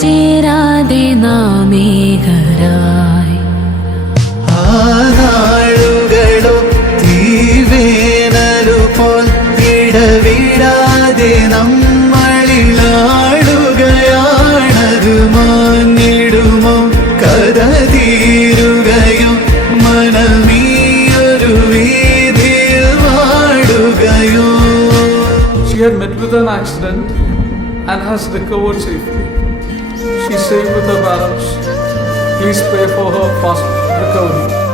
ചേരാതെ നാമേകരായി. ആ നാളുകളോ തീവേനലുപോൽ ഇടവിടാതെ നമ്മളിലാടുകയാണത് മാഞ്ഞിടുമോ കഥ തീരുകയോ മനമീയൊരു വീതിയിൽ വാടുകയോ. She had met with an accident and has recovered safely. She is safe with her parents. Please pray for her fast recovery.